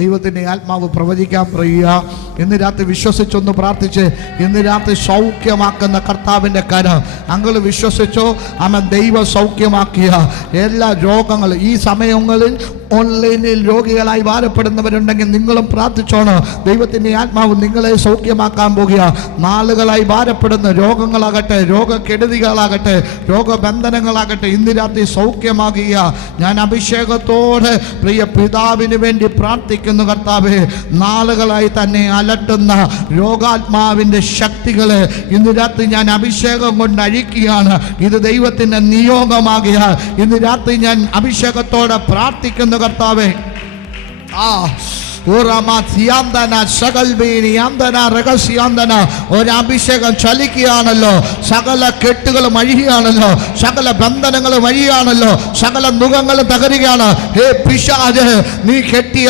ദൈവത്തിൻ്റെ ആത്മാവ് പ്രവചിക്കാൻ പറയുക. ഇന്ന് രാത്രി വിശ്വസിച്ചൊന്ന് പ്രാർത്ഥിച്ച് ഇന്ന് രാത്രി സൗഖ്യമാക്കുന്ന കർത്താവിൻ്റെ കരം അങ്ങൾ വിശ്വസിച്ചോ. അവൻ ദൈവ സൗഖ്യമാക്കിയ എല്ലാ രോഗങ്ങളും ഈ സമയങ്ങളിൽ ഓൺലൈനിൽ രോഗികളായി ഭാരപ്പെടുന്നവരുണ്ടെങ്കിൽ നിങ്ങളും പ്രാർത്ഥിച്ചോണം. ദൈവത്തിൻ്റെ ആത്മാവ് നിങ്ങളെ സൗഖ്യമാക്കാൻ പോകുക. നാളുകളായി ഭാരപ്പെടുന്ന രോഗങ്ങളാകട്ടെ, രോഗക്കെടുതികളാകട്ടെ, രോഗബന്ധനങ്ങളാകട്ടെ, ഇന്ന് രാത്രി സൗഖ്യമാകുക. ഞാൻ അഭിഷേകത്തോടെ പ്രിയ പിതാവിന് വേണ്ടി പ്രാർത്ഥിക്കുന്നു. കർത്താവേ, നാളുകളായി തന്നെ അലട്ടുന്ന രോഗാത്മാവിൻ്റെ ശക്തികളെ ഇന്ന് രാത്രി ഞാൻ അഭിഷേകം കൊണ്ട് അഴിക്കുകയാണ്. ഇത് ദൈവത്തിൻ്റെ നിയോഗമാകുക. ഇന്ന് രാത്രി ഞാൻ അഭിഷേകത്തോടെ പ്രാർത്ഥിക്കുന്നു. കർത്താവേ, ഒരഭിഷേകം ചലിക്കുകയാണല്ലോ. സകല കെട്ടുകളും അഴിയുകയാണല്ലോ, സകല ബന്ധനങ്ങളും അഴിയുകയാണല്ലോ, സകല മുഖങ്ങളും തകരുകയാണ്. ഹേ പിശാച്, നീ കെട്ടിയ